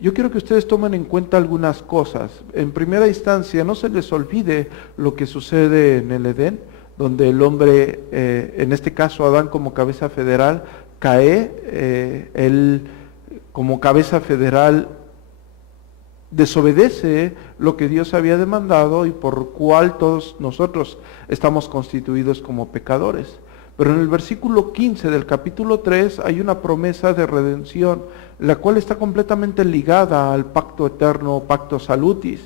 yo quiero que ustedes tomen en cuenta algunas cosas. En primera instancia, no se les olvide lo que sucede en el Edén, donde el hombre, en este caso Adán como cabeza federal, cae, él como cabeza federal desobedece lo que Dios había demandado y por cual todos nosotros estamos constituidos como pecadores. Pero en el versículo 15 del capítulo 3 hay una promesa de redención, la cual está completamente ligada al pacto eterno, pacto salutis.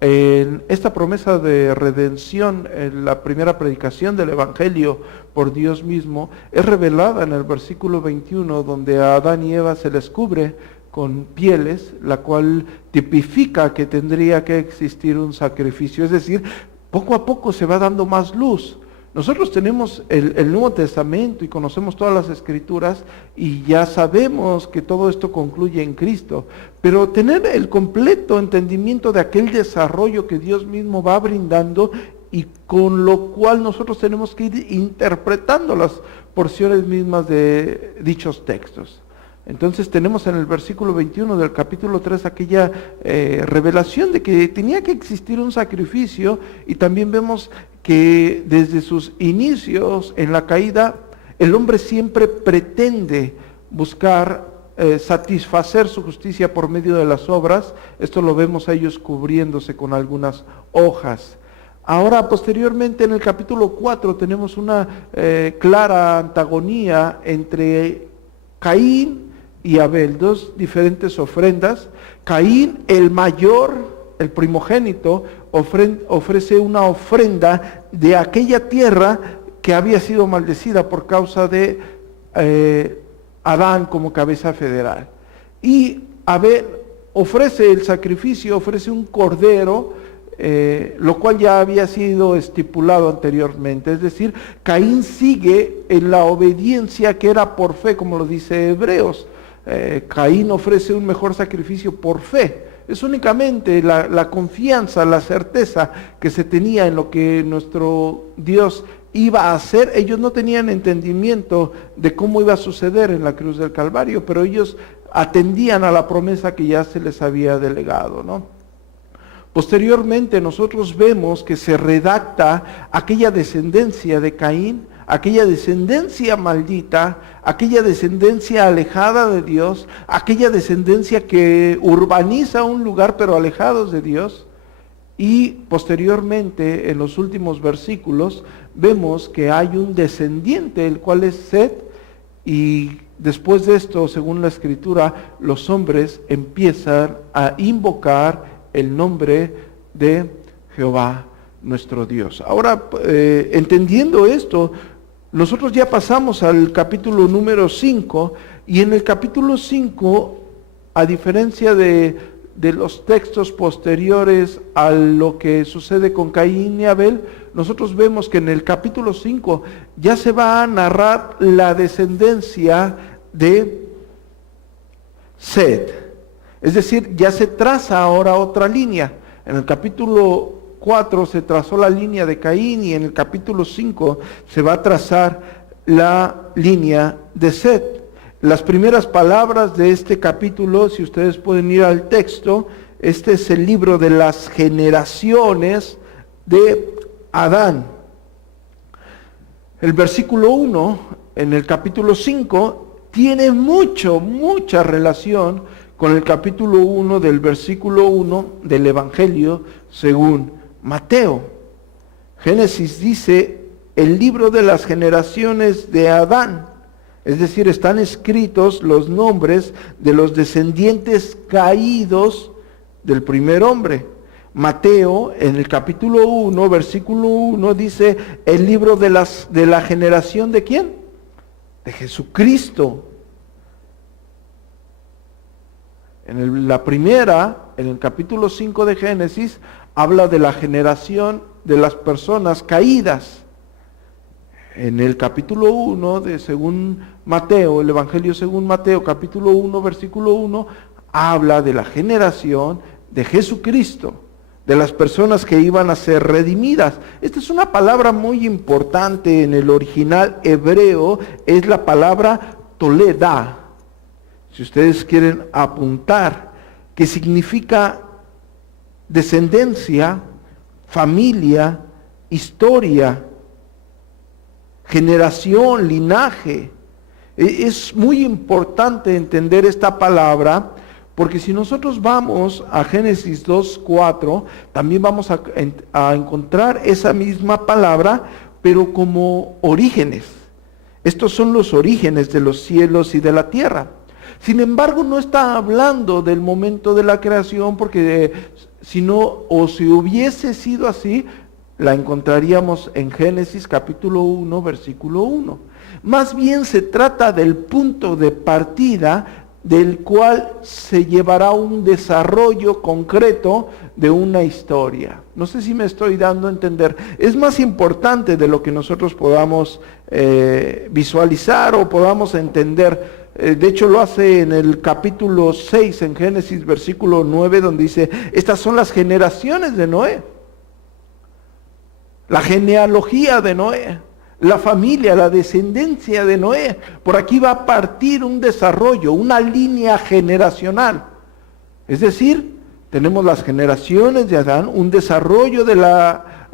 En esta promesa de redención, en la primera predicación del Evangelio por Dios mismo, es revelada en el versículo 21, donde a Adán y Eva se les cubre con pieles, la cual tipifica que tendría que existir un sacrificio. Es decir, poco a poco se va dando más luz. Nosotros tenemos el Nuevo Testamento y conocemos todas las Escrituras y ya sabemos que todo esto concluye en Cristo, pero tener el completo entendimiento de aquel desarrollo que Dios mismo va brindando y con lo cual nosotros tenemos que ir interpretando las porciones mismas de dichos textos. Entonces tenemos en el versículo 21 del capítulo 3 aquella revelación de que tenía que existir un sacrificio, y también vemos que desde sus inicios en la caída el hombre siempre pretende buscar satisfacer su justicia por medio de las obras. Esto lo vemos a ellos cubriéndose con algunas hojas. Ahora, posteriormente, en el capítulo 4 tenemos una clara antagonía entre Caín y Abel, dos diferentes ofrendas. Caín, el mayor, el primogénito, ofrece una ofrenda de aquella tierra que había sido maldecida por causa de Adán como cabeza federal. Y Abel ofrece el sacrificio, ofrece un cordero, lo cual ya había sido estipulado anteriormente. Es decir, Caín sigue en la obediencia que era por fe, como lo dice Hebreos. Caín ofrece un mejor sacrificio por fe. Es únicamente la confianza, la certeza que se tenía en lo que nuestro Dios iba a hacer. Ellos no tenían entendimiento de cómo iba a suceder en la cruz del Calvario, pero ellos atendían a la promesa que ya se les había delegado, ¿no? Posteriormente nosotros vemos que se redacta aquella descendencia de Caín, aquella descendencia maldita, aquella descendencia alejada de Dios, aquella descendencia que urbaniza un lugar pero alejados de Dios. Y posteriormente, en los últimos versículos, vemos que hay un descendiente, el cual es Set, y después de esto, según la Escritura, los hombres empiezan a invocar el nombre de Jehová nuestro Dios. Ahora, entendiendo esto, nosotros ya pasamos al capítulo número 5, y en el capítulo 5, a diferencia de los textos posteriores a lo que sucede con Caín y Abel, nosotros vemos que en el capítulo 5 ya se va a narrar la descendencia de Set. Es decir, ya se traza ahora otra línea. En el capítulo 4 se trazó la línea de Caín, y en el capítulo 5 se va a trazar la línea de Set. Las primeras palabras de este capítulo, si ustedes pueden ir al texto, este es el libro de las generaciones de Adán. El versículo 1 en el capítulo 5 tiene mucha relación con el capítulo 1 del versículo 1 del Evangelio según Mateo. Génesis dice, el libro de las generaciones de Adán. Es decir, están escritos los nombres de los descendientes caídos del primer hombre. Mateo, en el capítulo 1, versículo 1, dice, el libro de la generación ¿de quién? De Jesucristo. En el capítulo 5 de Génesis, habla de la generación de las personas caídas. En el capítulo 1 de según Mateo, el Evangelio según Mateo, capítulo 1, versículo 1, habla de la generación de Jesucristo, de las personas que iban a ser redimidas. Esta es una palabra muy importante en el original hebreo, es la palabra toledá. Si ustedes quieren apuntar, que significa descendencia, familia, historia, generación, linaje. Es muy importante entender esta palabra, porque si nosotros vamos a Génesis 2:4, también vamos a encontrar esa misma palabra, pero como orígenes. Estos son los orígenes de los cielos y de la tierra. Sin embargo, no está hablando del momento de la creación, porque si hubiese sido así, la encontraríamos en Génesis capítulo 1, versículo 1. Más bien se trata del punto de partida del cual se llevará un desarrollo concreto de una historia. No sé si me estoy dando a entender. Es más importante de lo que nosotros podamos visualizar o podamos entender. De hecho lo hace en el capítulo 6, en Génesis, versículo 9, donde dice, estas son las generaciones de Noé. La genealogía de Noé. La familia, la descendencia de Noé. Por aquí va a partir un desarrollo, una línea generacional. Es decir, tenemos las generaciones de Adán, un desarrollo de la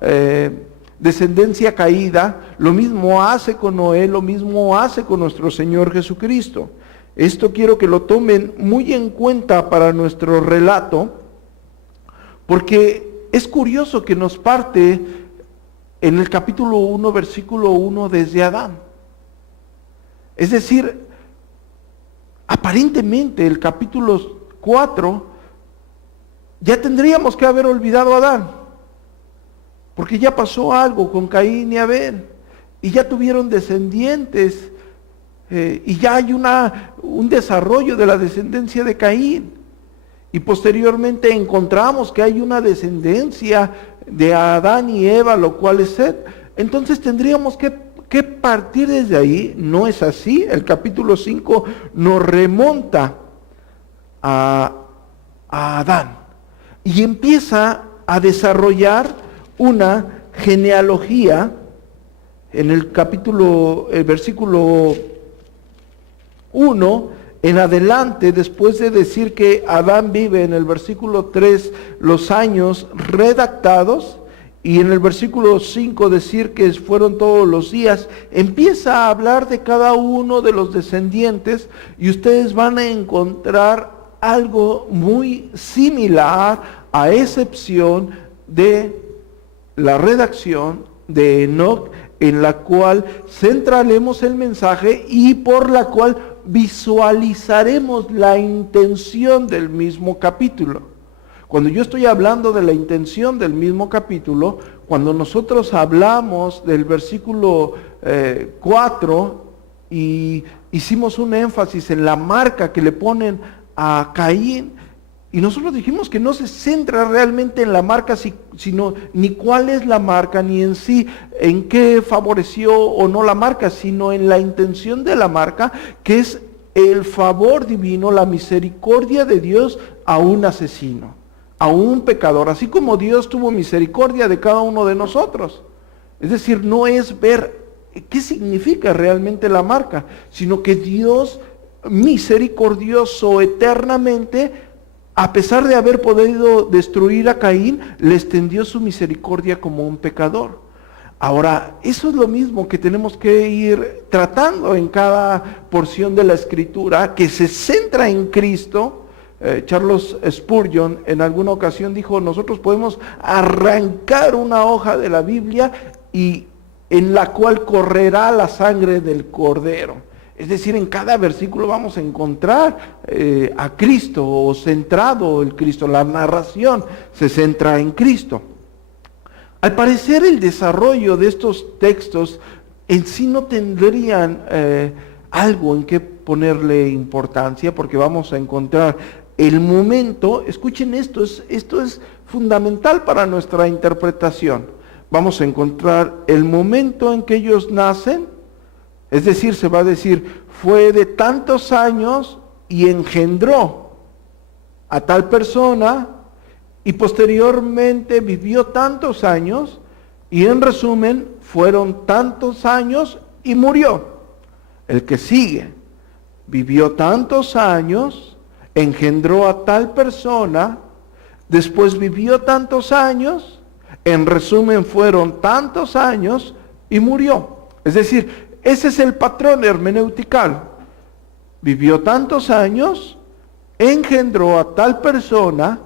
descendencia caída. Lo mismo hace con Noé, lo mismo hace con nuestro Señor Jesucristo. Esto quiero que lo tomen muy en cuenta para nuestro relato, porque es curioso que nos parte en el capítulo 1, versículo 1, desde Adán. Es decir, aparentemente el capítulo 4 ya tendríamos que haber olvidado a Adán, porque ya pasó algo con Caín y Abel, y ya tuvieron descendientes, y ya hay un desarrollo de la descendencia de Caín. Y posteriormente encontramos que hay una descendencia de Adán y Eva, lo cual es Set. Entonces tendríamos que partir desde ahí. No es así. El capítulo 5 nos remonta a Adán y empieza a desarrollar una genealogía. En el versículo 1 en adelante, después de decir que Adán vive en el versículo 3 los años redactados, y en el versículo 5 decir que fueron todos los días, empieza a hablar de cada uno de los descendientes, y ustedes van a encontrar algo muy similar, a excepción de la redacción de Enoc, en la cual centraremos el mensaje y por la cual visualizaremos la intención del mismo capítulo. Cuando yo estoy hablando de la intención del mismo capítulo, cuando nosotros hablamos del versículo 4 y hicimos un énfasis en la marca que le ponen a Caín, y nosotros dijimos que no se centra realmente en la marca, sino ni cuál es la marca, ni en sí, en qué favoreció o no la marca, sino en la intención de la marca, que es el favor divino, la misericordia de Dios a un asesino, a un pecador, así como Dios tuvo misericordia de cada uno de nosotros. Es decir, no es ver qué significa realmente la marca, sino que Dios misericordioso eternamente, a pesar de haber podido destruir a Caín, le extendió su misericordia como un pecador. Ahora, eso es lo mismo que tenemos que ir tratando en cada porción de la Escritura, que se centra en Cristo. Charles Spurgeon en alguna ocasión dijo, nosotros podemos arrancar una hoja de la Biblia y en la cual correrá la sangre del Cordero. Es decir, en cada versículo vamos a encontrar a Cristo, o centrado el Cristo. La narración se centra en Cristo. Al parecer el desarrollo de estos textos en sí no tendrían algo en que ponerle importancia, porque vamos a encontrar el momento. Escuchen esto es fundamental para nuestra interpretación. Vamos a encontrar el momento en que ellos nacen. Es decir, se va a decir, fue de tantos años y engendró a tal persona, y posteriormente vivió tantos años, y en resumen, fueron tantos años y murió. El que sigue, vivió tantos años engendró a tal persona, después vivió tantos años, en resumen fueron tantos años y murió. Es decir, ese es el patrón hermenéutical. Vivió tantos años, engendró a tal persona,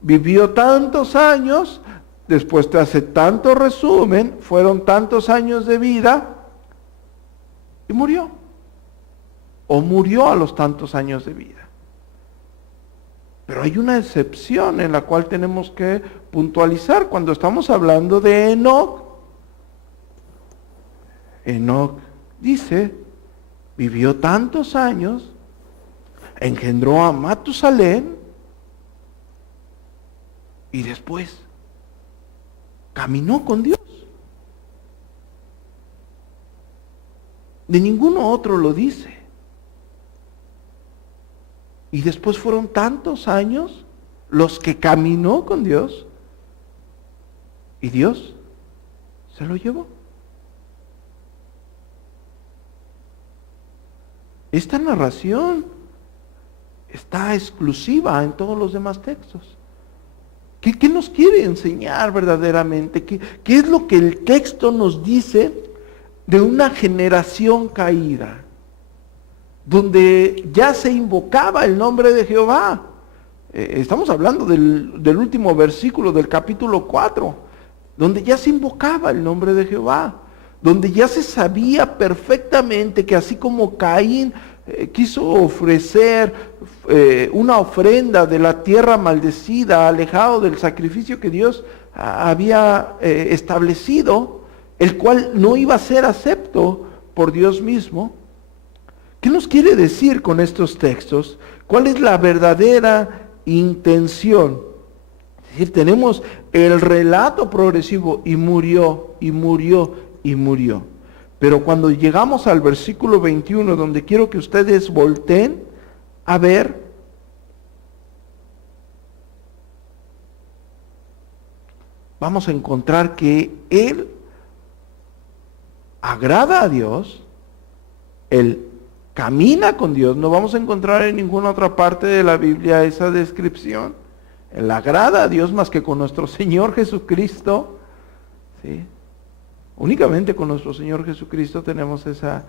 vivió tantos años, después te hace tanto resumen, fueron tantos años de vida y murió. O murió a los tantos años de vida. Pero hay una excepción en la cual tenemos que puntualizar cuando estamos hablando de Enoc. Enoc dice, vivió tantos años, engendró a Matusalén y después caminó con Dios. De ninguno otro lo dice. Y después fueron tantos años los que caminó con Dios y Dios se lo llevó. Esta narración está exclusiva en todos los demás textos. ¿Qué nos quiere enseñar verdaderamente? ¿Qué es lo que el texto nos dice de una generación caída? Donde ya se invocaba el nombre de Jehová. Estamos hablando del último versículo del capítulo 4, donde ya se invocaba el nombre de Jehová, donde ya se sabía perfectamente que así como Caín quiso ofrecer una ofrenda de la tierra maldecida, alejado del sacrificio que Dios había establecido, el cual no iba a ser acepto por Dios mismo. ¿Qué nos quiere decir con estos textos? ¿Cuál es la verdadera intención? Es decir, tenemos el relato progresivo y murió, y murió, y murió. Pero cuando llegamos al versículo 21, donde quiero que ustedes volteen a ver, vamos a encontrar que Él agrada a Dios, Él camina con Dios. No vamos a encontrar en ninguna otra parte de la Biblia esa descripción. Él agrada a Dios más que con nuestro Señor Jesucristo. ¿Sí? Únicamente con nuestro Señor Jesucristo tenemos esa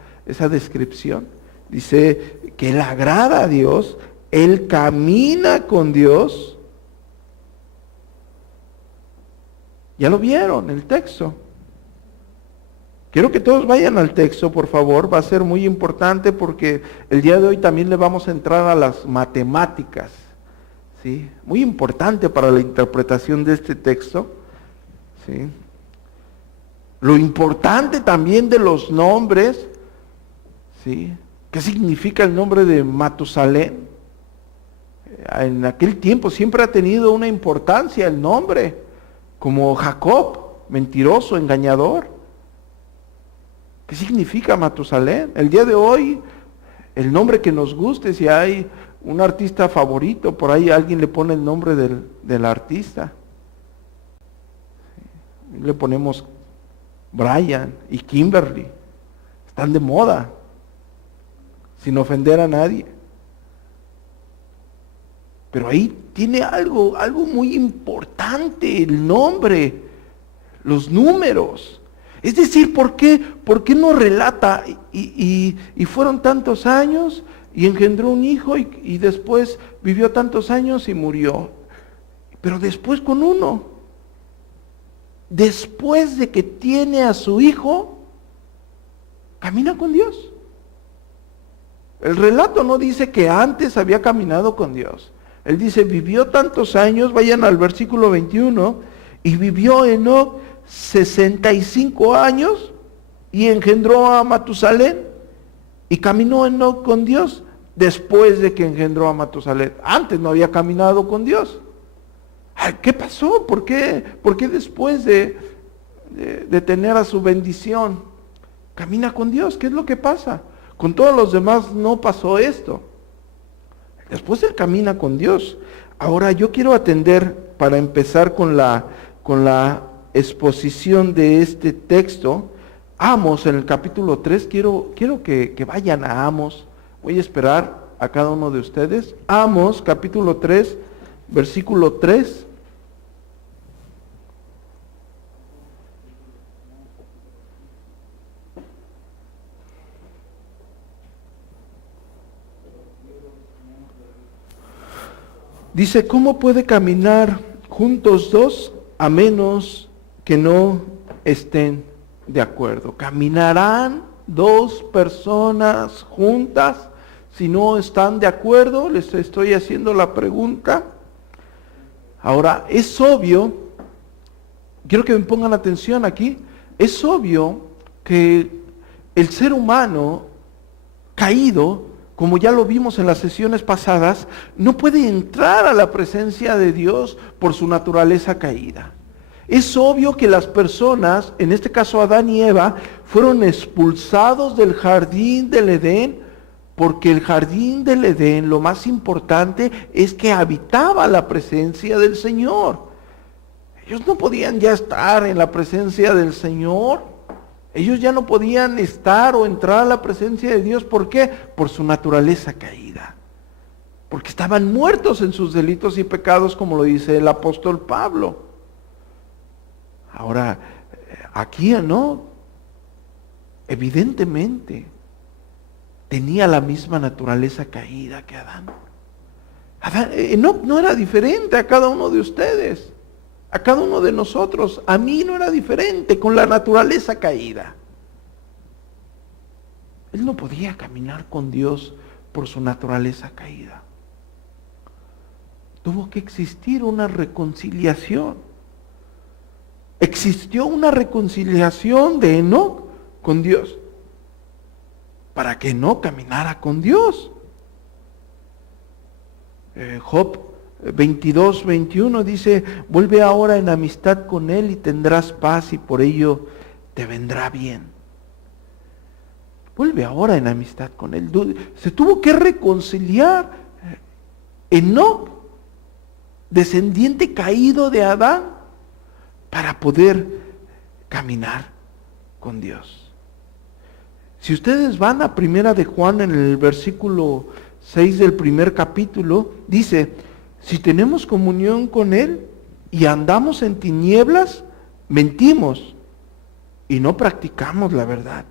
descripción. Dice que Él agrada a Dios, Él camina con Dios. Ya lo vieron, el texto. Quiero que todos vayan al texto, por favor. Va a ser muy importante porque el día de hoy también le vamos a entrar a las matemáticas. ¿Sí? Muy importante para la interpretación de este texto. ¿Sí? Lo importante también de los nombres. ¿Sí? ¿Qué significa el nombre de Matusalén? En aquel tiempo siempre ha tenido una importancia el nombre. Como Jacob, mentiroso, engañador. ¿Qué significa Matusalén? El día de hoy, el nombre que nos guste, si hay un artista favorito, por ahí alguien le pone el nombre del artista. Le ponemos Brian y Kimberly. Están de moda, sin ofender a nadie. Pero ahí tiene algo muy importante, el nombre, los números. Es decir, ¿por qué no relata y fueron tantos años y engendró un hijo y después vivió tantos años y murió? Pero después con uno, después de que tiene a su hijo, camina con Dios. El relato no dice que antes había caminado con Dios. Él dice, vivió tantos años, vayan al versículo 21, y vivió Enoc 65 años y engendró a Matusalén y caminó Enoc con Dios después de que engendró a Matusalén. Antes no había caminado con Dios. ¿Qué pasó? ¿Por qué después de tener a su bendición camina con Dios? ¿Qué es lo que pasa? Con todos los demás no pasó esto. Después él camina con Dios. Ahora yo quiero atender, para empezar con la exposición de este texto, Amos, en el capítulo 3, quiero que vayan a Amos. Voy a esperar a cada uno de ustedes. Amos, capítulo 3, versículo 3. Dice, ¿cómo puede caminar juntos dos a menos que no estén de acuerdo? ¿Caminarán dos personas juntas si no están de acuerdo? Les estoy haciendo la pregunta. Ahora, es obvio, quiero que me pongan atención aquí, es obvio que el ser humano caído, como ya lo vimos en las sesiones pasadas, no puede entrar a la presencia de Dios por su naturaleza caída. Es obvio que las personas, en este caso Adán y Eva, fueron expulsados del jardín del Edén, porque el jardín del Edén, lo más importante es que habitaba la presencia del Señor. Ellos no podían ya estar en la presencia del Señor. Ellos ya no podían estar o entrar a la presencia de Dios. ¿Por qué? Por su naturaleza caída. Porque estaban muertos en sus delitos y pecados, como lo dice el apóstol Pablo. Ahora, aquí Enoc, evidentemente, tenía la misma naturaleza caída que Adán. Enoc no era diferente a cada uno de ustedes, a cada uno de nosotros. A mí no era diferente, con la naturaleza caída. Él no podía caminar con Dios por su naturaleza caída. Tuvo que existir una reconciliación. Existió una reconciliación de Enoc con Dios, para que Enoc caminara con Dios. Job 22, 21 dice, vuelve ahora en amistad con Él y tendrás paz y por ello te vendrá bien. Vuelve ahora en amistad con Él. Se tuvo que reconciliar Enoc, descendiente caído de Adán, para poder caminar con Dios. Si ustedes van a Primera de Juan, en el versículo 6 del primer capítulo, dice, si tenemos comunión con Él y andamos en tinieblas, mentimos y no practicamos la verdad.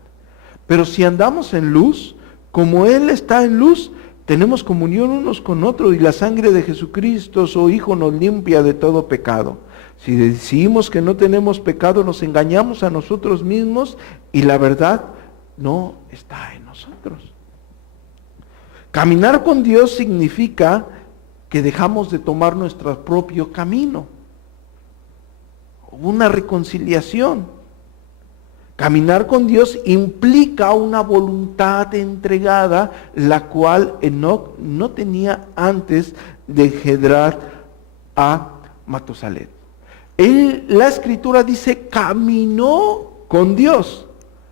Pero si andamos en luz, como Él está en luz, tenemos comunión unos con otros y la sangre de Jesucristo, su Hijo, nos limpia de todo pecado. Si decimos que no tenemos pecado, nos engañamos a nosotros mismos y la verdad no está en nosotros. Caminar con Dios significa que dejamos de tomar nuestro propio camino. Una reconciliación. Caminar con Dios implica una voluntad entregada, la cual Enoc no tenía antes de engendrar a Matusalet. La escritura dice, caminó con Dios.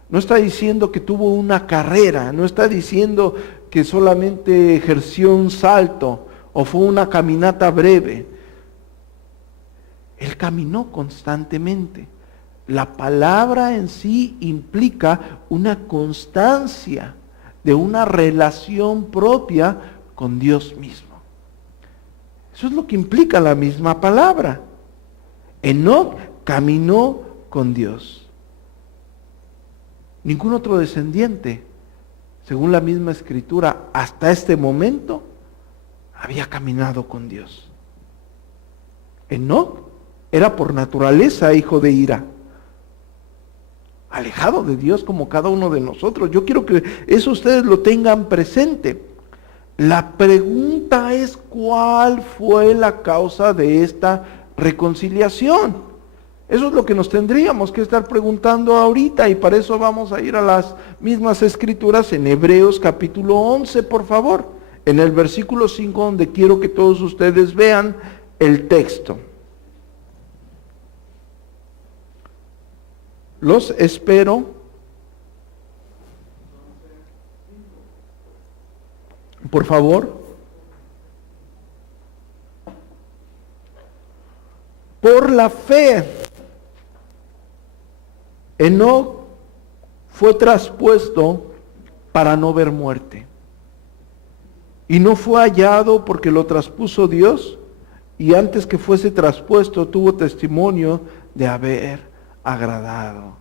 No está diciendo que tuvo una carrera, no está diciendo que solamente ejerció un salto o fue una caminata breve. Él caminó constantemente. La palabra en sí implica una constancia de una relación propia con Dios mismo. Eso es lo que implica la misma palabra. Enoc caminó con Dios. Ningún otro descendiente, según la misma escritura, hasta este momento, había caminado con Dios. Enoc era por naturaleza hijo de ira, alejado de Dios como cada uno de nosotros. Yo quiero que eso ustedes lo tengan presente. La pregunta es, ¿cuál fue la causa de esta reconciliación? Eso es lo que nos tendríamos que estar preguntando ahorita, y para eso vamos a ir a las mismas escrituras en Hebreos capítulo 11, por favor, en el versículo 5, donde quiero que todos ustedes vean el texto. Los espero. Por favor. Por la fe, Enoc fue traspuesto para no ver muerte. y no fue hallado porque lo traspuso Dios, y antes que fuese traspuesto tuvo testimonio de haber agradado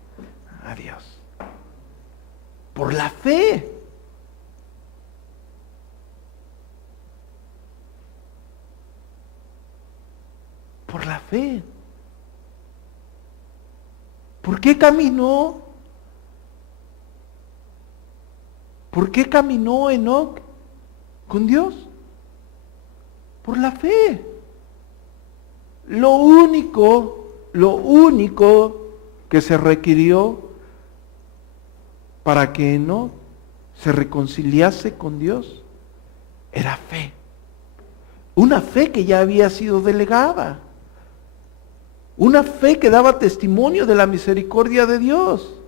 a Dios. Por la fe. Por la fe. ¿Por qué caminó? ¿Por qué caminó Enoc con Dios? Por la fe. Lo único que se requirió para que Enoc se reconciliase con Dios era fe. Una fe que ya había sido delegada. Una fe que daba testimonio de la misericordia de Dios.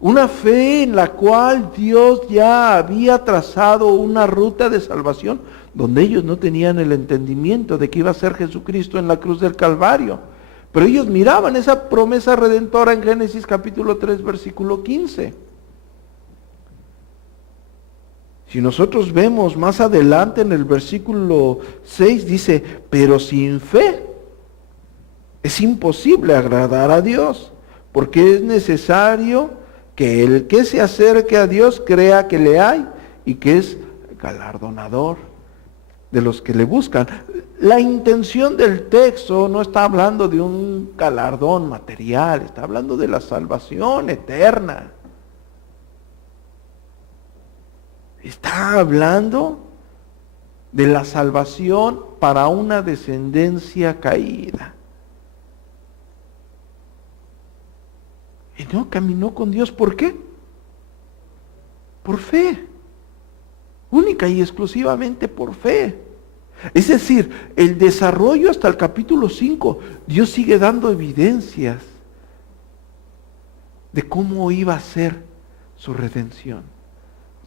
Una fe en la cual Dios ya había trazado una ruta de salvación donde ellos no tenían el entendimiento de que iba a ser Jesucristo en la cruz del Calvario. Pero ellos miraban esa promesa redentora en Génesis capítulo 3, versículo 15. Si nosotros vemos más adelante en el versículo 6, dice, pero sin fe es imposible agradar a Dios, porque es necesario que el que se acerque a Dios crea que le hay y que es galardonador de los que le buscan. La intención del texto no está hablando de un galardón material, está hablando de la salvación eterna. Está hablando de la salvación para una descendencia caída. Y no caminó con Dios, ¿por qué? Por fe. Única y exclusivamente por fe. Es decir, el desarrollo hasta el capítulo 5, Dios sigue dando evidencias de cómo iba a ser su redención.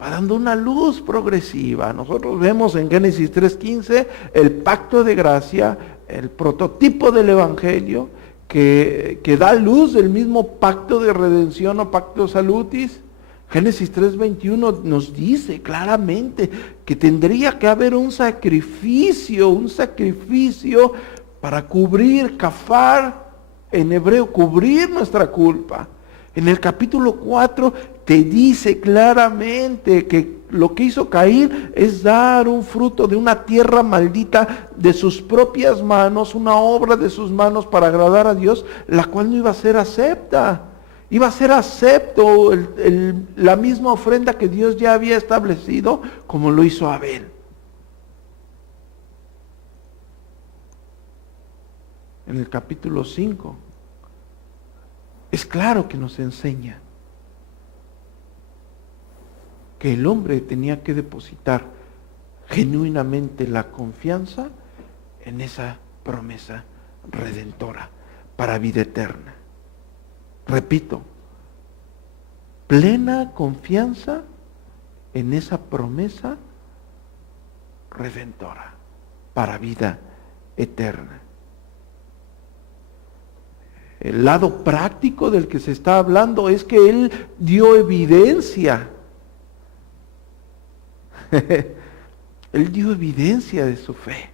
Va dando una luz progresiva. Nosotros vemos en Génesis 3:15 el pacto de gracia, el prototipo del Evangelio, que da luz del mismo pacto de redención o pacto salutis. Génesis 3:21 nos dice claramente que tendría que haber un sacrificio para cubrir, kafar, en hebreo, cubrir nuestra culpa. En el capítulo 4 te dice claramente que lo que hizo Caín es dar un fruto de una tierra maldita de sus propias manos, una obra de sus manos para agradar a Dios, la cual no iba a ser acepta. Iba a ser acepto la misma ofrenda que Dios ya había establecido, como lo hizo Abel. En el capítulo 5, es claro que nos enseña que el hombre tenía que depositar genuinamente la confianza en esa promesa redentora para vida eterna. Repito, plena confianza en esa promesa redentora para vida eterna. El lado práctico del que se está hablando es que Él dio evidencia. Él dio evidencia de su fe.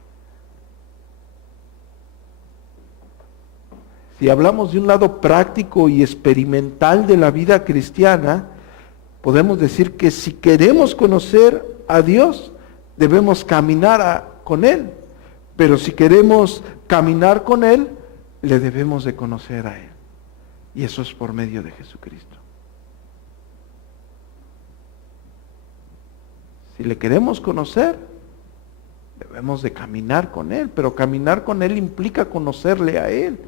Si hablamos de un lado práctico y experimental de la vida cristiana, podemos decir que si queremos conocer a Dios, debemos caminar con Él. Pero si queremos caminar con Él, le debemos de conocer a Él. Y eso es por medio de Jesucristo. Si le queremos conocer, debemos de caminar con Él. Pero caminar con Él implica conocerle a Él.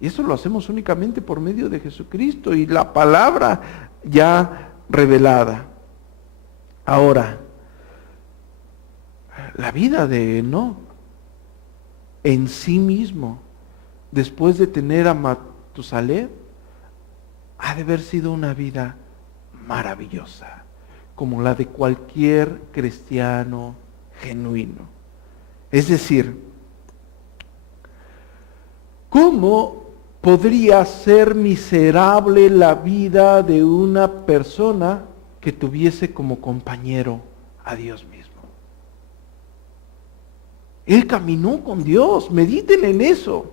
Y eso lo hacemos únicamente por medio de Jesucristo y la palabra ya revelada. Ahora, la vida de Enoc en sí mismo, después de tener a Matusalén, ha de haber sido una vida maravillosa, como la de cualquier cristiano genuino. Es decir, ¿cómo podría ser miserable la vida de una persona que tuviese como compañero a Dios mismo? Él caminó con Dios, mediten en eso.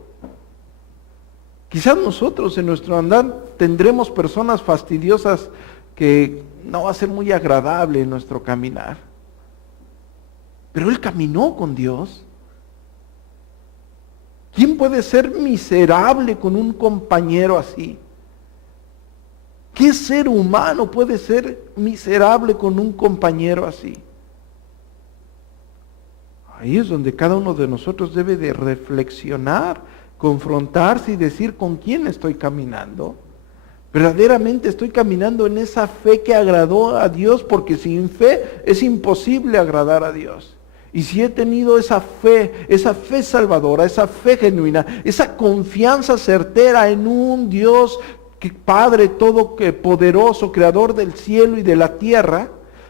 Quizás nosotros en nuestro andar tendremos personas fastidiosas que no va a ser muy agradable en nuestro caminar. Pero él caminó con Dios. ¿Quién puede ser miserable con un compañero así? ¿Qué ser humano puede ser miserable con un compañero así? Ahí es donde cada uno de nosotros debe de reflexionar, confrontarse y decir con quién estoy caminando. Verdaderamente estoy caminando en esa fe que agradó a Dios, porque sin fe es imposible agradar a Dios. Y si he tenido esa fe salvadora, esa fe genuina, esa confianza certera en un Dios que Padre todopoderoso, creador del cielo y de la tierra,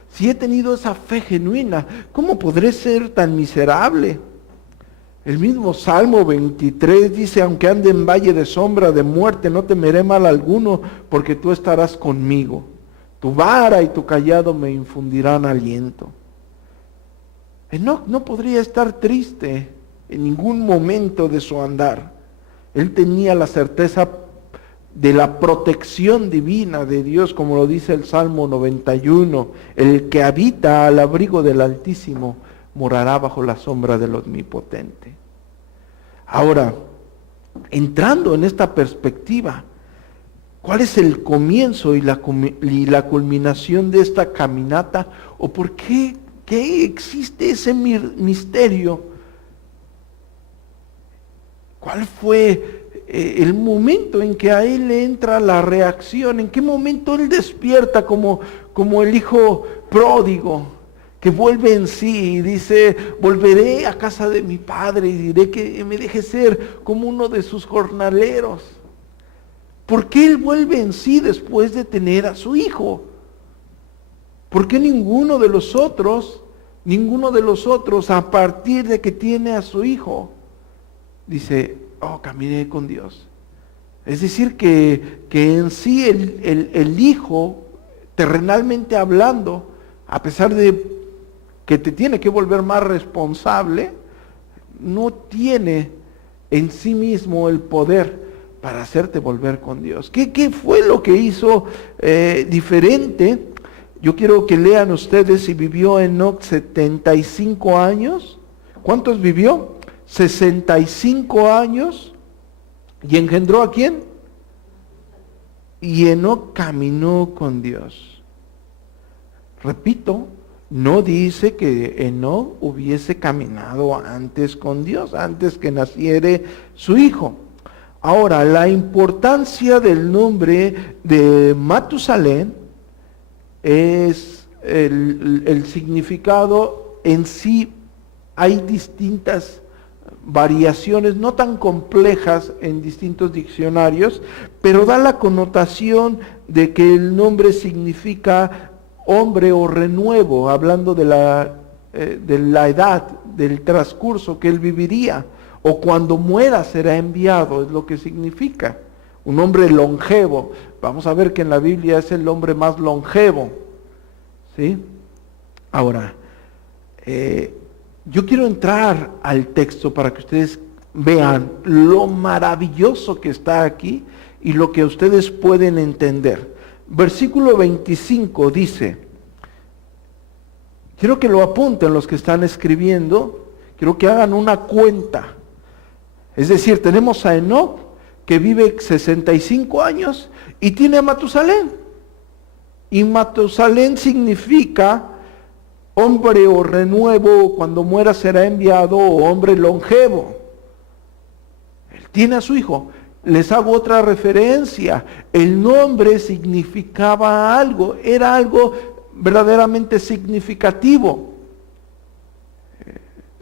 si he tenido esa fe genuina, ¿cómo podré ser tan miserable? El mismo Salmo 23 dice, aunque ande en valle de sombra de muerte, no temeré mal alguno, porque tú estarás conmigo. Tu vara y tu cayado me infundirán aliento. Enoc no podría estar triste en ningún momento de su andar. Él tenía la certeza de la protección divina de Dios, como lo dice el Salmo 91, el que habita al abrigo del Altísimo morará bajo la sombra del Omnipotente. Ahora, entrando en esta perspectiva, ¿cuál es el comienzo y la culminación de esta caminata? ¿O por qué existe ese misterio? ¿Cuál fue el momento en que a él le entra la reacción? ¿En qué momento él despierta como el hijo pródigo que vuelve en sí y dice, volveré a casa de mi padre y diré que me deje ser como uno de sus jornaleros? ¿Por qué él vuelve en sí después de tener a su hijo? ¿Por qué ninguno de los otros, a partir de que tiene a su hijo, dice, oh, caminé con Dios? Es decir, que en sí el hijo, terrenalmente hablando, a pesar de que te tiene que volver más responsable, no tiene en sí mismo el poder para hacerte volver con Dios. ¿Qué fue lo que hizo diferente? Yo quiero que lean ustedes si vivió Enoc 75 años. ¿Cuántos vivió? 65 años. ¿Y engendró a quién? Y Enoc caminó con Dios. Repito, no dice que Enoc hubiese caminado antes con Dios, antes que naciere su hijo. Ahora, la importancia del nombre de Matusalén es el significado en sí. Hay distintas variaciones, no tan complejas en distintos diccionarios, pero da la connotación de que el nombre significa hombre o renuevo, hablando de la edad, del transcurso que él viviría, o cuando muera será enviado, es lo que significa. Un hombre longevo. Vamos a ver que en la Biblia es el hombre más longevo, ¿sí? Ahora, yo quiero entrar al texto para que ustedes vean lo maravilloso que está aquí y lo que ustedes pueden entender. Versículo 25 dice, quiero que lo apunten los que están escribiendo, quiero que hagan una cuenta. Es decir, tenemos a Enoc, que vive 65 años, y tiene a Matusalén. Y Matusalén significa hombre o renuevo, cuando muera será enviado, o hombre longevo. Él tiene a su hijo. Les hago otra referencia. El nombre significaba algo, era algo verdaderamente significativo.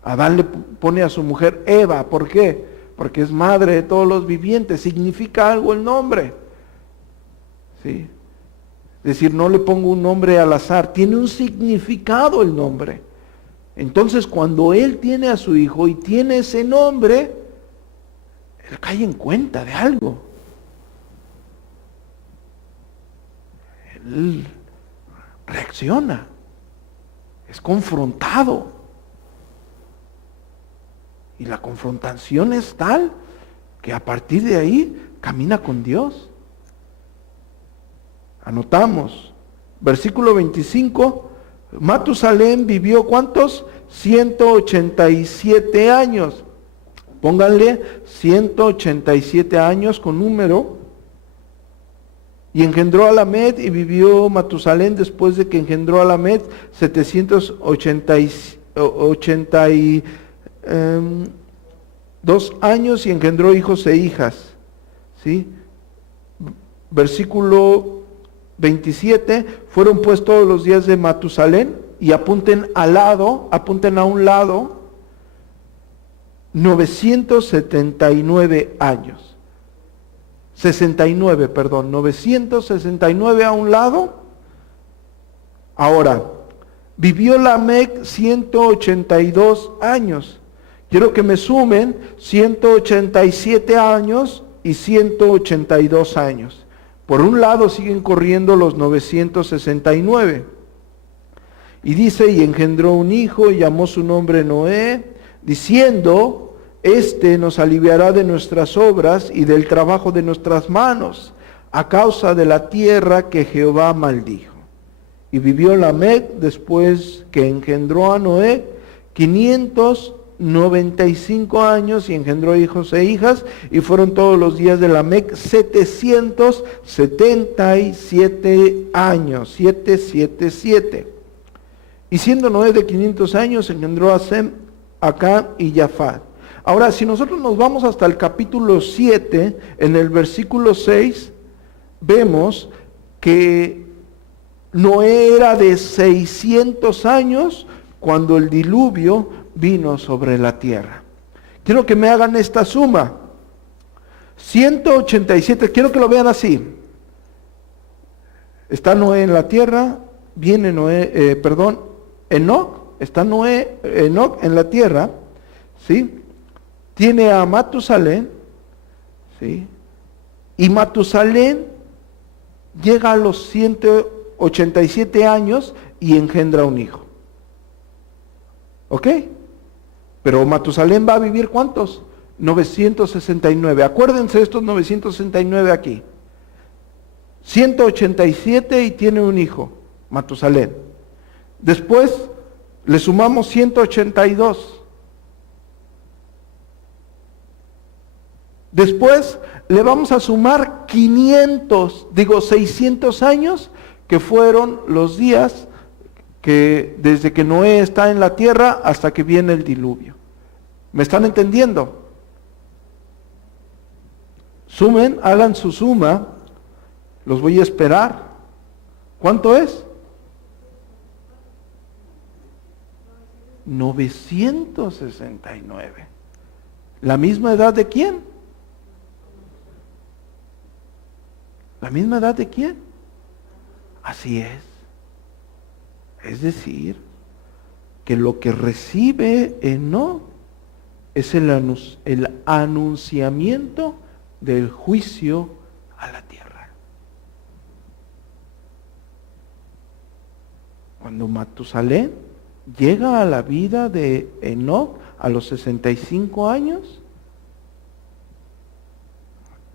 Adán le pone a su mujer Eva, ¿por qué? Porque es madre de todos los vivientes, significa algo el nombre. ¿Sí? Es decir, no le pongo un nombre al azar, tiene un significado el nombre. Entonces, cuando él tiene a su hijo y tiene ese nombre, él cae en cuenta de algo. Él reacciona, es confrontado. Y la confrontación es tal que a partir de ahí camina con Dios. Anotamos, versículo 25, Matusalén vivió ¿cuántos? 187 años. Pónganle 187 años con número. Y engendró a Lamed, y vivió Matusalén después de que engendró a Lamed 782 años, y engendró hijos e hijas. ¿Sí? Versículo 27, fueron pues todos los días de Matusalén, y apunten a un lado, 979 años. 969 a un lado. Ahora, vivió Lamec 182 años. Quiero que me sumen 187 años y 182 años. Por un lado siguen corriendo los 969. Y dice, y engendró un hijo, y llamó su nombre Noé, diciendo, este nos aliviará de nuestras obras y del trabajo de nuestras manos, a causa de la tierra que Jehová maldijo. Y vivió Lamec después que engendró a Noé 595 años, y engendró hijos e hijas, y fueron todos los días de Lamec 777 años. 777. Y siendo Noé de 500 años, engendró a Sem, Acán y Jafat. Ahora, si nosotros nos vamos hasta el capítulo 7, en el versículo 6, vemos que Noé era de 600 años cuando el diluvio vino sobre la tierra. Quiero que me hagan esta suma. 187, quiero que lo vean así. Está Noé en la tierra, viene Enoc, está Enoc en la tierra, ¿sí? Tiene a Matusalén, ¿sí? Y Matusalén llega a los 187 años y engendra un hijo. ¿Ok? Pero Matusalén va a vivir ¿cuántos? 969. Acuérdense de estos 969 aquí. 187 y tiene un hijo, Matusalén. Después le sumamos 182. Después le vamos a sumar 600 años, que fueron los días que desde que Noé está en la tierra hasta que viene el diluvio. ¿Me están entendiendo? Sumen, hagan su suma, los voy a esperar. ¿Cuánto es? 969. ¿La misma edad de quién? ¿La misma edad de quién? Así es. Es decir, que lo que recibe Enoc es el anunciamiento del juicio a la tierra. Cuando Matusalén llega a la vida de Enoc a los 65 años,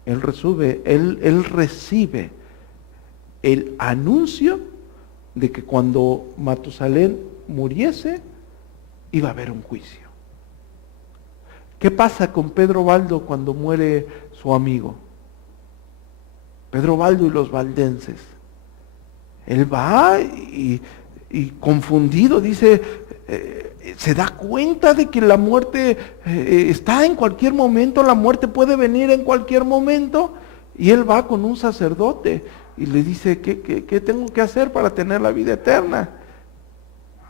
él recibe el anuncio de que cuando Matusalén muriese, iba a haber un juicio. ¿Qué pasa con Pedro Baldo cuando muere su amigo? Pedro Baldo y los valdenses. Él va y confundido dice, se da cuenta de que la muerte está en cualquier momento, la muerte puede venir en cualquier momento, y él va con un sacerdote y le dice, ¿qué tengo que hacer para tener la vida eterna?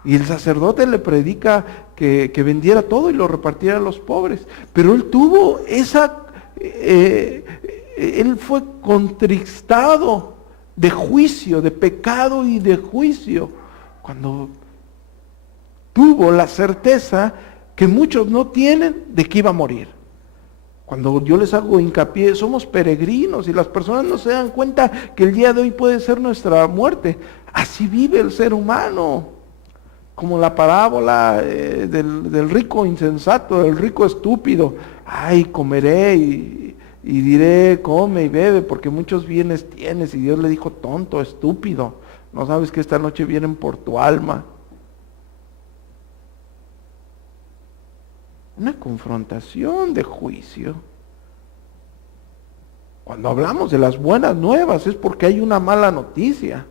Y el sacerdote le predica que vendiera todo y lo repartiera a los pobres. Pero él tuvo él fue contristado de juicio, de pecado y de juicio, cuando tuvo la certeza que muchos no tienen de que iba a morir. Cuando yo les hago hincapié, somos peregrinos y las personas no se dan cuenta que el día de hoy puede ser nuestra muerte. Así vive el ser humano. como la parábola del rico insensato, del rico estúpido. Ay, comeré y diré, come y bebe, porque muchos bienes tienes. Y Dios le dijo, tonto, estúpido, no sabes que esta noche vienen por tu alma. Una confrontación de juicio. Cuando hablamos de las buenas nuevas es porque hay una mala noticia.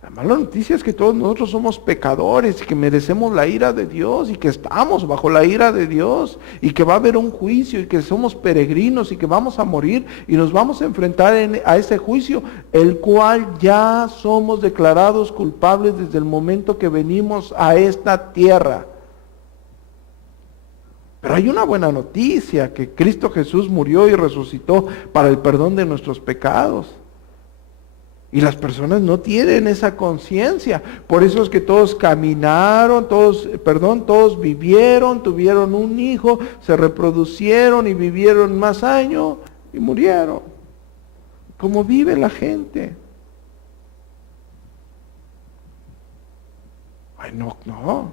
La mala noticia es que todos nosotros somos pecadores y que merecemos la ira de Dios y que estamos bajo la ira de Dios y que va a haber un juicio y que somos peregrinos y que vamos a morir y nos vamos a enfrentar a ese juicio, el cual ya somos declarados culpables desde el momento que venimos a esta tierra. Pero hay una buena noticia, que Cristo Jesús murió y resucitó para el perdón de nuestros pecados. Y las personas no tienen esa conciencia. Por eso es que todos caminaron, todos vivieron, tuvieron un hijo, se reproducieron y vivieron más años y murieron. Como vive la gente. A Enoc no.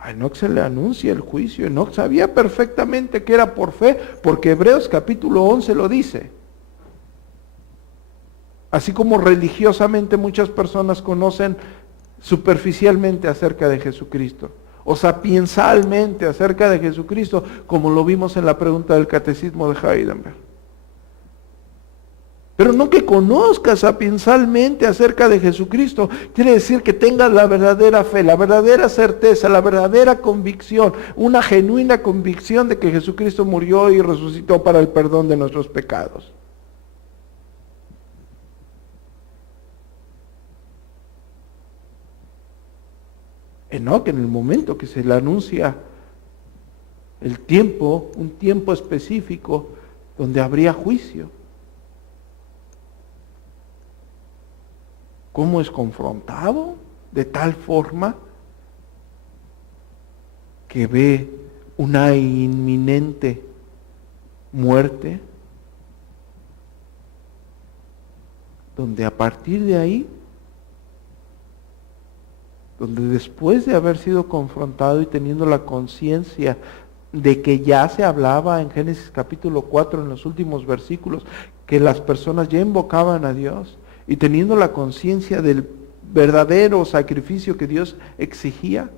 A Enoc se le anuncia el juicio. Enoc sabía perfectamente que era por fe, porque Hebreos capítulo 11 lo dice. Así como religiosamente muchas personas conocen superficialmente acerca de Jesucristo, o sapiensalmente acerca de Jesucristo, como lo vimos en la pregunta del Catecismo de Heidelberg. Pero no que conozcas sapiensalmente acerca de Jesucristo, quiere decir que tengas la verdadera fe, la verdadera certeza, la verdadera convicción, una genuina convicción de que Jesucristo murió y resucitó para el perdón de nuestros pecados. Enoc, en el momento que se le anuncia el tiempo, un tiempo específico donde habría juicio, ¿cómo es confrontado? De tal forma que ve una inminente muerte, donde a partir de ahí, donde después de haber sido confrontado y teniendo la conciencia de que ya se hablaba en Génesis capítulo 4, en los últimos versículos, que las personas ya invocaban a Dios, y teniendo la conciencia del verdadero sacrificio que Dios exigía,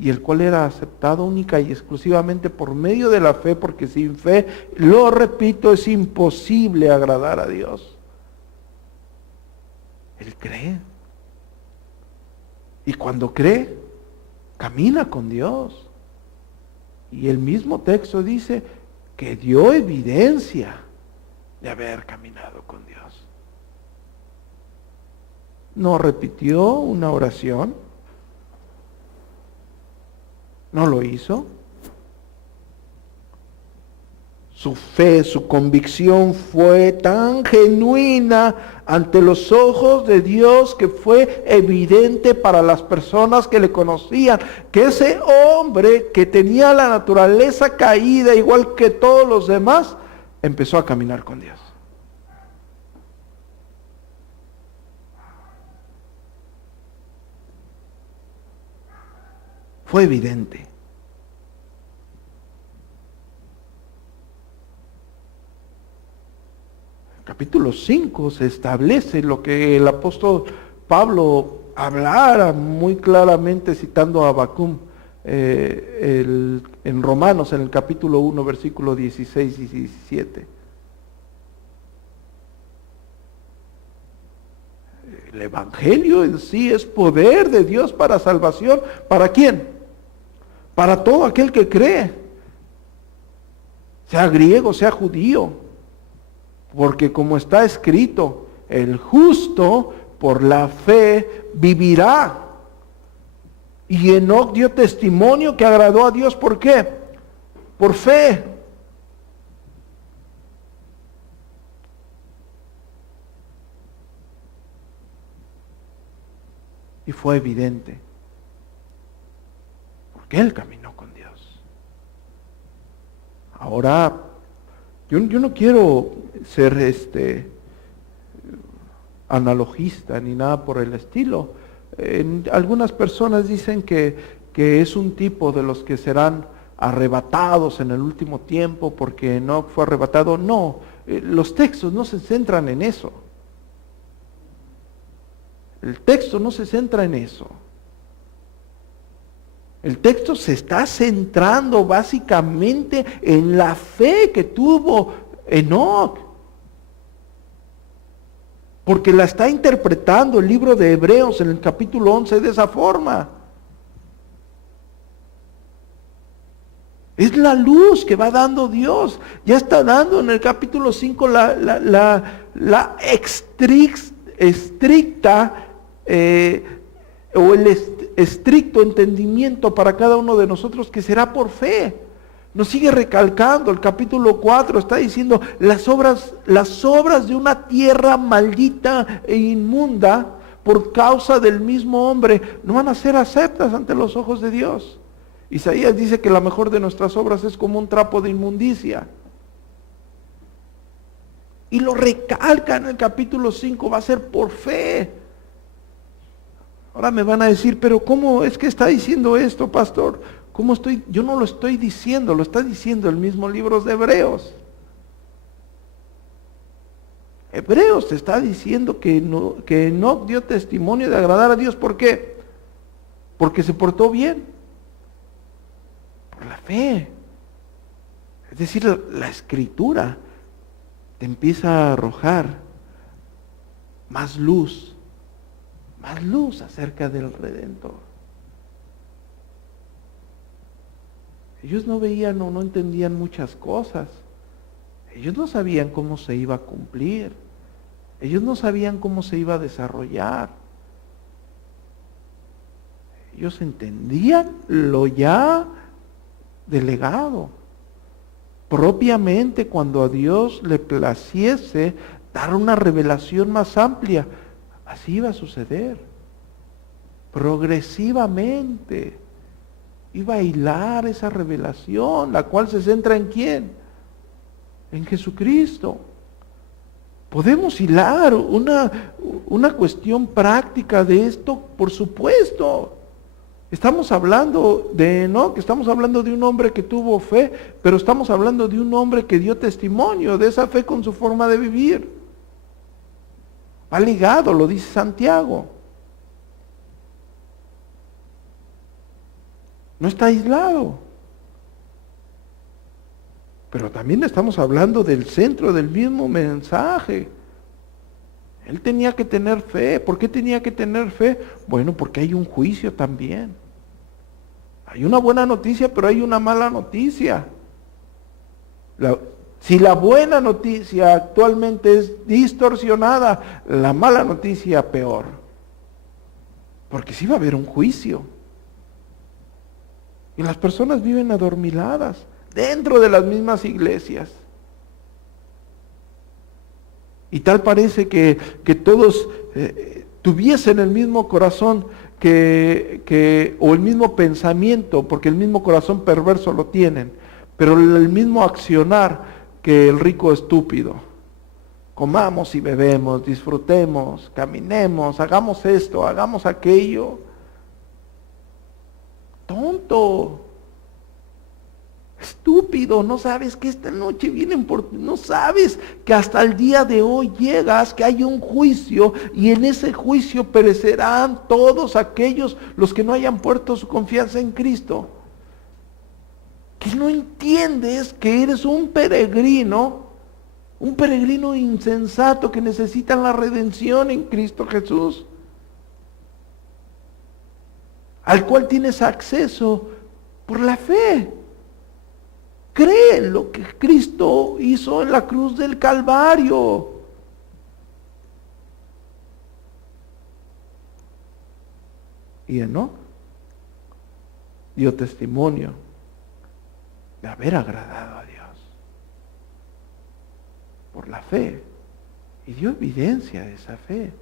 y el cual era aceptado única y exclusivamente por medio de la fe, porque sin fe, lo repito, es imposible agradar a Dios. Él cree. Y cuando cree, camina con Dios. Y el mismo texto dice que dio evidencia de haber caminado con Dios. No repitió una oración, no lo hizo. Su fe, su convicción fue tan genuina ante los ojos de Dios que fue evidente para las personas que le conocían, que ese hombre que tenía la naturaleza caída igual que todos los demás, empezó a caminar con Dios. Fue evidente. Capítulo 5 se establece lo que el apóstol Pablo hablara muy claramente citando a Habacuc en Romanos, en el capítulo 1, versículos 16 y 17. El Evangelio en sí es poder de Dios para salvación. ¿Para quién? Para todo aquel que cree, sea griego, sea judío. Porque como está escrito, el justo por la fe vivirá. Y Enoc dio testimonio que agradó a Dios. ¿Por qué? Por fe. Y fue evidente. Porque él caminó con Dios. Ahora, yo no quiero ser analogista ni nada por el estilo, Algunas personas dicen que es un tipo de los que serán arrebatados en el último tiempo porque Enoc fue arrebatado. No, los textos no se centran en eso. El texto no se centra en eso. El texto se está centrando básicamente en la fe que tuvo Enoc. Porque la está interpretando el libro de Hebreos en el capítulo 11 de esa forma. Es la luz que va dando Dios. Ya está dando en el capítulo 5 la estricta o el estricto entendimiento para cada uno de nosotros que será por fe. Nos sigue recalcando, el capítulo 4 está diciendo las obras de una tierra maldita e inmunda por causa del mismo hombre no van a ser aceptas ante los ojos de Dios. Isaías dice que la mejor de nuestras obras es como un trapo de inmundicia. Y lo recalca en el capítulo 5, va a ser por fe. Ahora me van a decir, pero ¿cómo es que está diciendo esto, pastor? Yo no lo estoy diciendo, lo está diciendo el mismo libro de Hebreos. Hebreos te está diciendo que Enoc dio testimonio de agradar a Dios. ¿Por qué? Porque se portó bien. Por la fe. Es decir, la escritura te empieza a arrojar más luz acerca del Redentor. Ellos no veían o no entendían muchas cosas. Ellos no sabían cómo se iba a cumplir. Ellos no sabían cómo se iba a desarrollar. Ellos entendían lo ya delegado. Propiamente cuando a Dios le placiese dar una revelación más amplia, así iba a suceder. Progresivamente iba a hilar esa revelación, la cual se centra ¿en quién? En Jesucristo. ¿Podemos hilar una cuestión práctica de esto? Por supuesto. Estamos hablando de Enoc, estamos hablando de un hombre que tuvo fe, pero estamos hablando de un hombre que dio testimonio de esa fe con su forma de vivir. Va ligado, lo dice Santiago. No está aislado. Pero también estamos hablando del centro del mismo mensaje. Él tenía que tener fe. ¿Por qué tenía que tener fe? Bueno, porque hay un juicio también. Hay una buena noticia, pero hay una mala noticia. Si la buena noticia actualmente es distorsionada, la mala noticia peor. Porque sí va a haber un juicio. Y las personas viven adormiladas dentro de las mismas iglesias. Y tal parece que todos tuviesen el mismo corazón o el mismo pensamiento, porque el mismo corazón perverso lo tienen, pero el mismo accionar que el rico estúpido. Comamos y bebemos, disfrutemos, caminemos, hagamos esto, hagamos aquello. Tonto. Estúpido, no sabes que esta noche vienen no sabes que hasta el día de hoy llegas, que hay un juicio y en ese juicio perecerán todos aquellos los que no hayan puesto su confianza en Cristo. Que no entiendes que eres un peregrino insensato que necesita la redención en Cristo Jesús, al cual tienes acceso por la fe. Cree en lo que Cristo hizo en la cruz del Calvario. Y Enoc dio testimonio de haber agradado a Dios por la fe y dio evidencia de esa fe.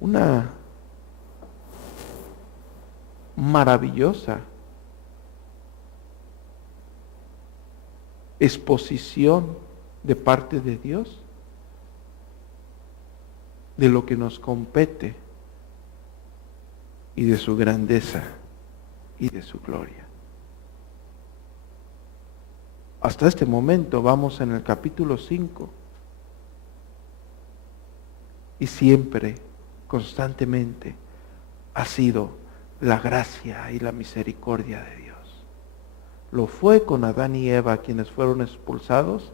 Una maravillosa exposición de parte de Dios de lo que nos compete y de su grandeza y de su gloria. Hasta este momento vamos en el capítulo 5 y siempre, constantemente, ha sido la gracia y la misericordia de Dios. Lo fue con Adán y Eva, quienes fueron expulsados,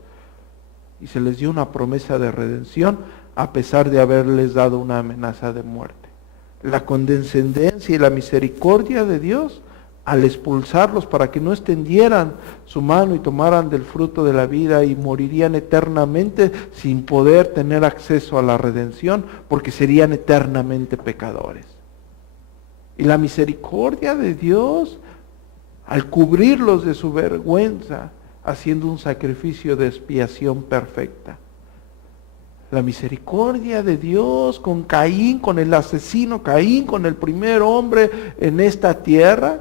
y se les dio una promesa de redención a pesar de haberles dado una amenaza de muerte. La condescendencia y la misericordia de Dios al expulsarlos para que no extendieran su mano y tomaran del fruto de la vida y morirían eternamente sin poder tener acceso a la redención porque serían eternamente pecadores. Y la misericordia de Dios al cubrirlos de su vergüenza haciendo un sacrificio de expiación perfecta. La misericordia de Dios con Caín, con el asesino Caín, con el primer hombre en esta tierra.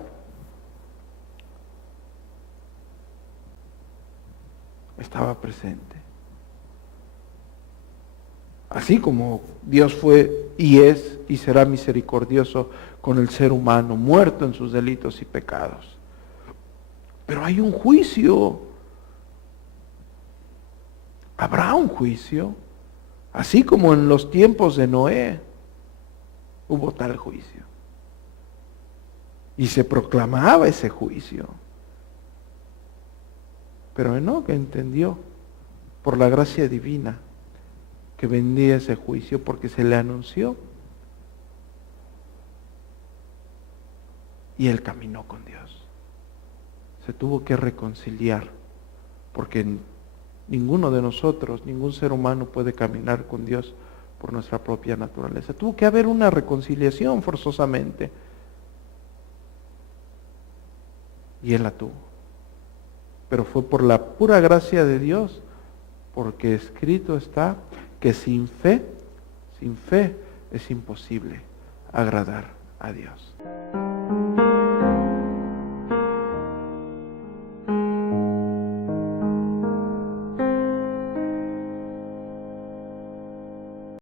Estaba presente. Así como Dios fue y es y será misericordioso con el ser humano, muerto en sus delitos y pecados. Pero hay un juicio. Habrá un juicio. Así como en los tiempos de Noé hubo tal juicio. Y se proclamaba ese juicio. Pero Enoc entendió, por la gracia divina, que vendría ese juicio porque se le anunció. Y él caminó con Dios. Se tuvo que reconciliar, porque ninguno de nosotros, ningún ser humano puede caminar con Dios por nuestra propia naturaleza. Tuvo que haber una reconciliación forzosamente. Y él la tuvo. Pero fue por la pura gracia de Dios, porque escrito está que sin fe es imposible agradar a Dios.